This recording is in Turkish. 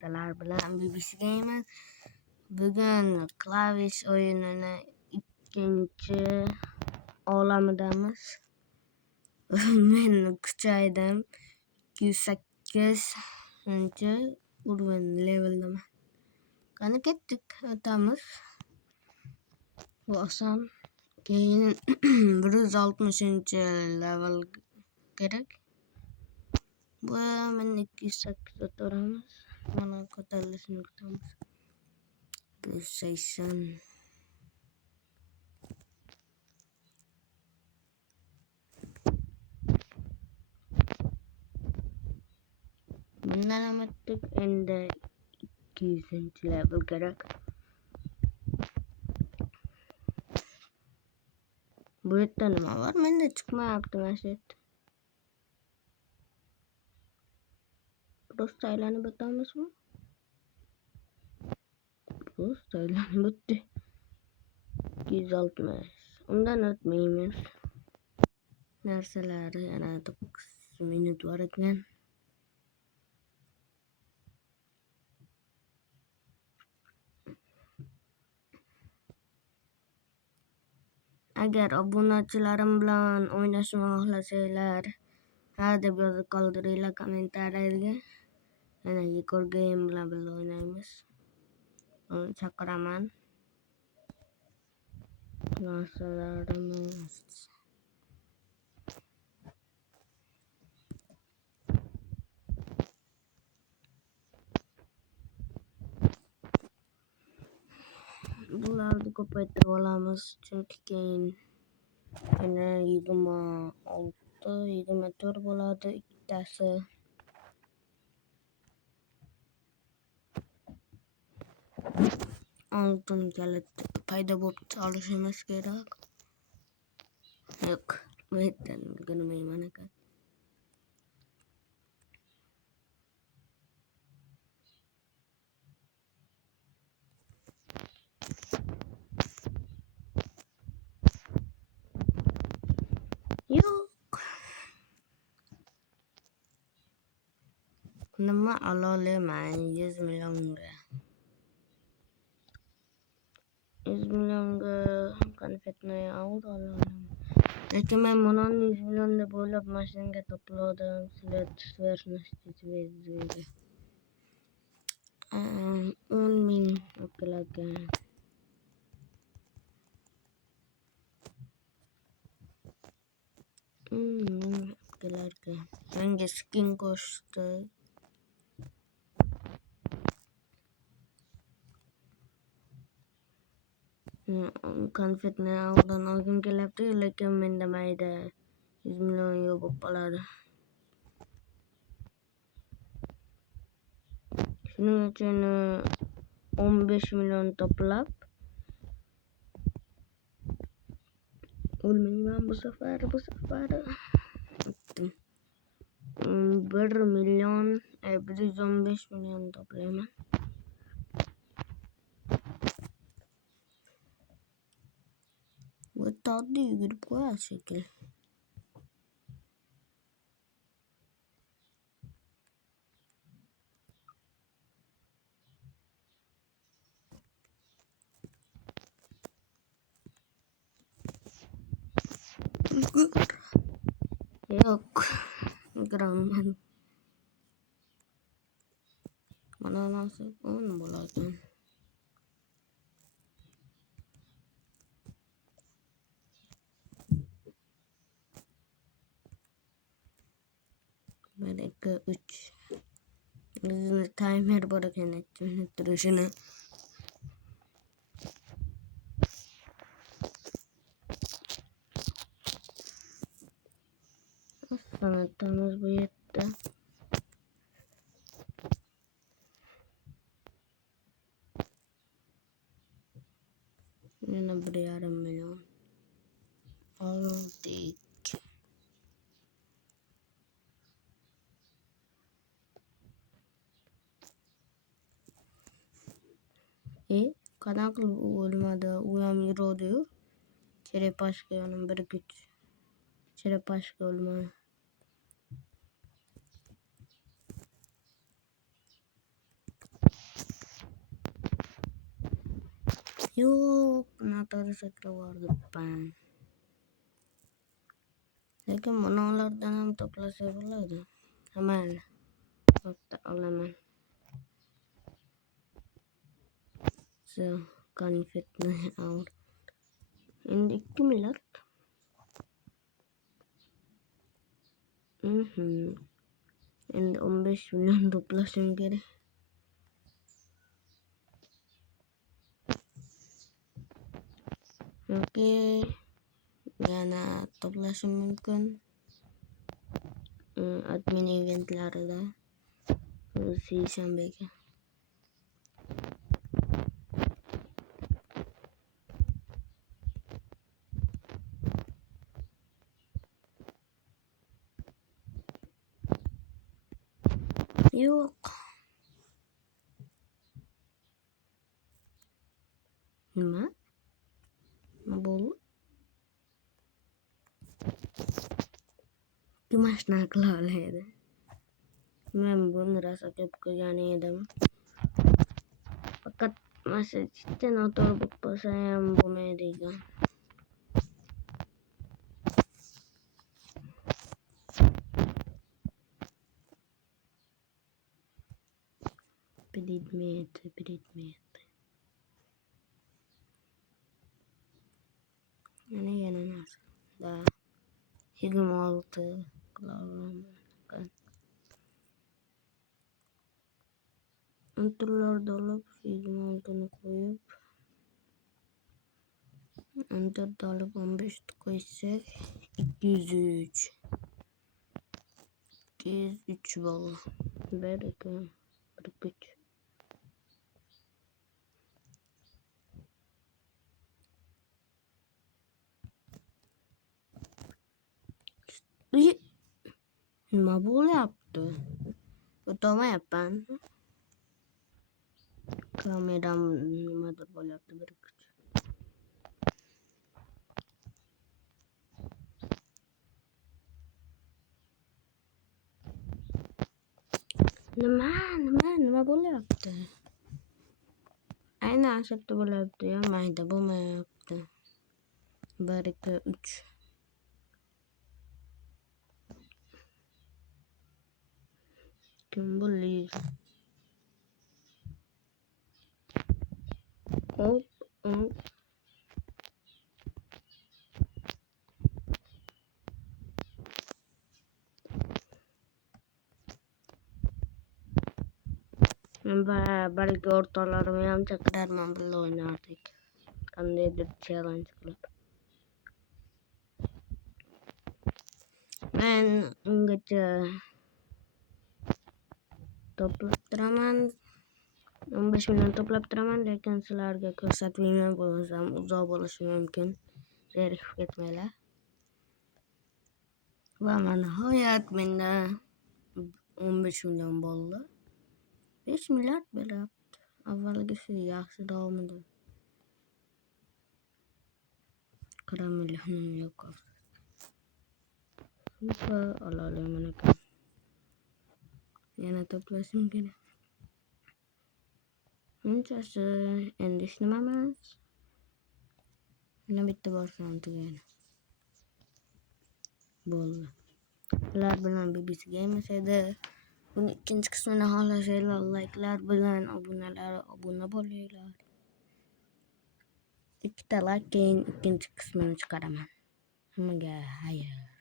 Sizler bilen BBC Gamer. Bugün klaviş oyununa ikinci olamidamiz. Men kuchaydim. 208 urban leveldaman. Qani ketdik, o'tamiz. Bu oson. Keyin 160 level kerak. Bu men 208 o'tiramiz. Mana ko'tarilishini kutamiz. 180. Bundan amattık endi 200 level kerak. Bu yerda nima var? Menda chiqmayapti mashet. Prosta aylanib o'tamizmi? Prosta aylanib o'tdi. 260. Undan o'tmaymiz. Narsalari yana 9 minut var ekan. Agar obunachilarim bilan o'ynashni xohlasanglar, ha deb yozib qoldiringlar kommentariylarga. Yana Yegor Game bilan birga o'ynaymiz. Uni chaqiraman. Narsalarimiz bularni ko'paytirib olamiz, chunki keyin yana 26, 24 bo'ladi ikkitasi. Altın kalit payda bo'lib olishimiz kerak. Yo'q, bu yerdan o'rganmayman ekan. Yo'q. Nima alolayman 100 millionga. 100 millionga konfetni olaman. Lekin men buni 100 million deb o'ylab mashinaga to'pladim. Svershnostiga. 10 ming o'qilagan. Yangi skin koştu. Konfetni aldan olgim kelepti, lekin menda mayda 100 milyon yo'q bo'lib qoladi. Shuning uchun 15 milyon to'plab o'lmayman bu safar. 1 milyon 115 milyon toplayman. Bu taddi yugurib qo'yar shekilli. Yok. Kıramam. Bana nasıl onu bulalım. Mereka 3. Timer bırakın ettim. Duruşunu. Sanatımız bu yetti. Yine 1,5 milyon. Aldık. Kanaklı olmadı. Uyamıyor diyor. Çerepaşka yanım bir güç. Çerepaşka olmadı. Yok, anahtarı saklı vardı ben. Lakin bunu onlardan hem toplasaydı. Hemen. Hatta hemen. So, konfetini al. Şimdi 2 milyar. Şimdi 15 milyon toplasam gerek. Oke. Yani toplasam mümkün. Admin eventlerde. Season belki. Yok. Ne? Ne bu? Kimas naklaalıydı. Ben bunu rasa kepkejanıydım. Fakat masih cidden otur bu saya bu mediga. Pedit. Yani nasıl? Da. Higim altı. Klavram. Kan. Anturlar dolap higim altını koyup. Antur dolap 15 koysak. 203. 203 valla. Belki 43. Mabul yaptı. Utama yapan. Kameram motherboard yaptı bir küçük. Nama boleh yaptı. Aynı asapta boleh yaptı ya. Mayda bu yaptı. Barika 3. Kim boleh? Hop. Balik ortalarımı yapacak derman bile oynardık. Kandedir challenge club. Ben gece toplattıraman 15 milyon toplattıraman lakin sizlarga ko'rsatmayman bo'lsam uzoq bo'lishi mumkin. Zerikib ketmanglar. Va nihoyat menda 15 milyon bo'ldi. 5 milyard beryapti. Avvalgisi yaxshi davom etadi. 40 milyonim yo'q. Super olaman ekan. Yana to'plashim kerak. Bunchasi endi hech nima emas. Yana bitta borsam tugaydi. Bo'ldi. Ular bilan BBC Games edi. Buni ikkinchi qismini xohlasanglar like'lar bilan obuna bo'linglar. Ikkita like keyin ikkinchi qismini chiqaraman. Hammaga xayr.